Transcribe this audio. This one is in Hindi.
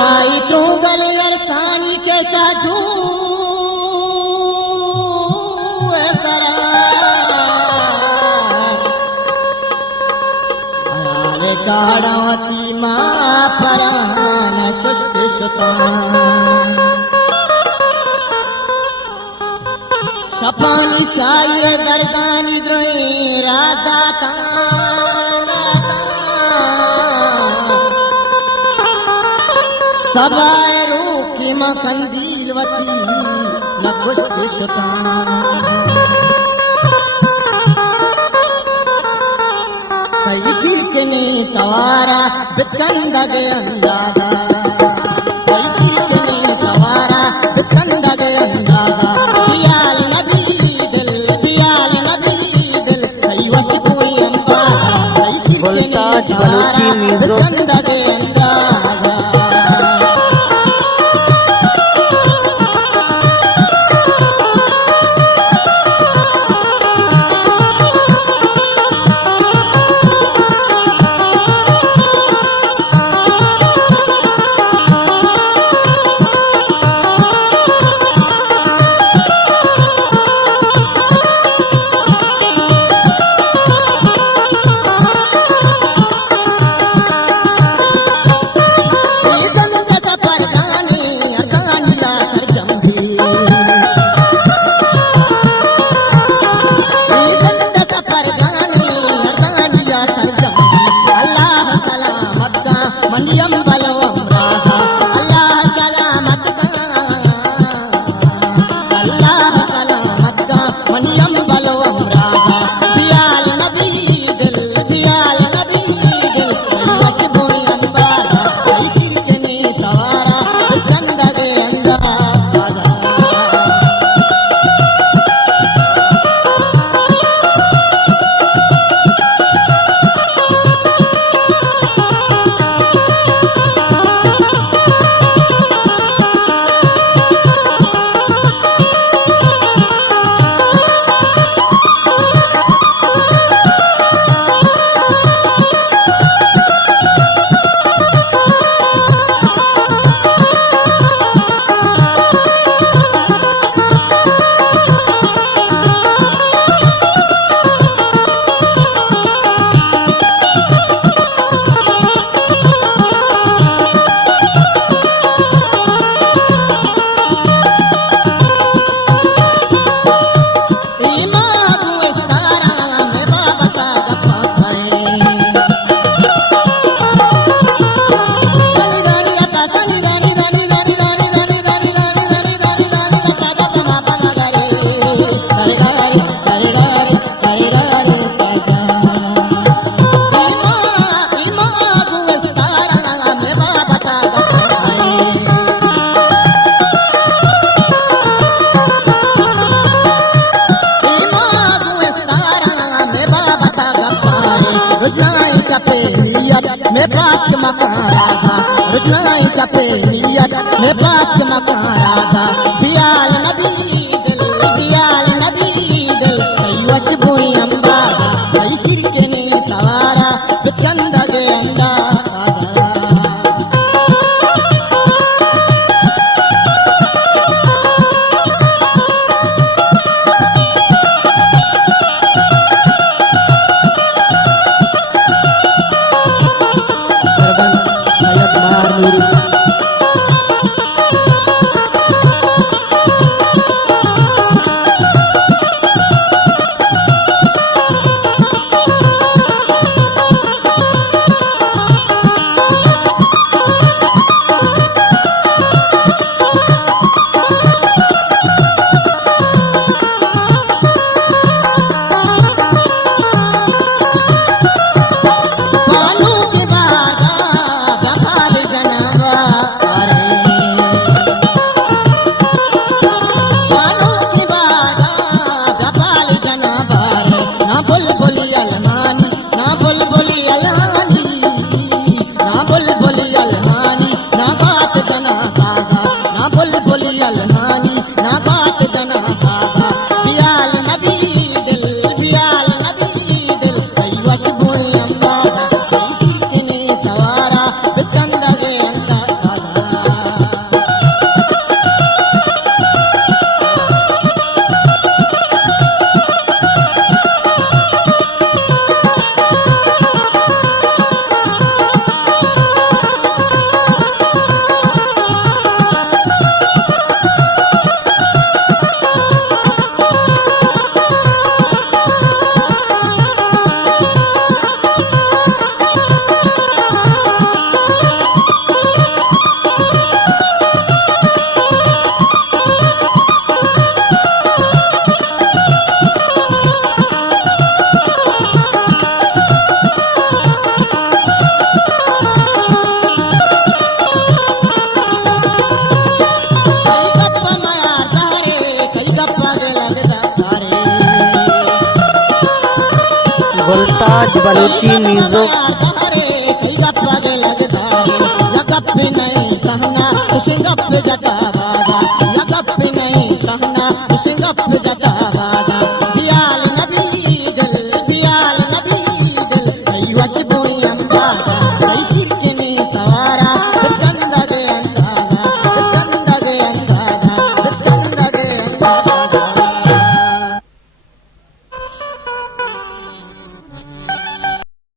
माई तू गल अरसानी के साजू सरा अरे गाड़वती माँ परान सुस्त सुता सपानी साई दरगानी द्रोही राधा सबाए रूखी मां कंदीलवती न खुश्क शुता कई शिरकनी तवारा बिचकंदग अंदाजा कई शिरकनी तवारा बिचकंदग अंदाजा पियाल नबी दिल कई वश कोई अंदाजा कई शिरकनी तवारा बिचकंदग अंदाजा में पास मकान राजा रुचनाई सपे नियत में पास मकान राजा बियाल नबी दिल वश भूई अंबारा कई शिरकनी तवारा बिचंदग अंदाजा मुल्ताज बलूची म्यूजिक। गप नहीं कहना, तुम गप जाता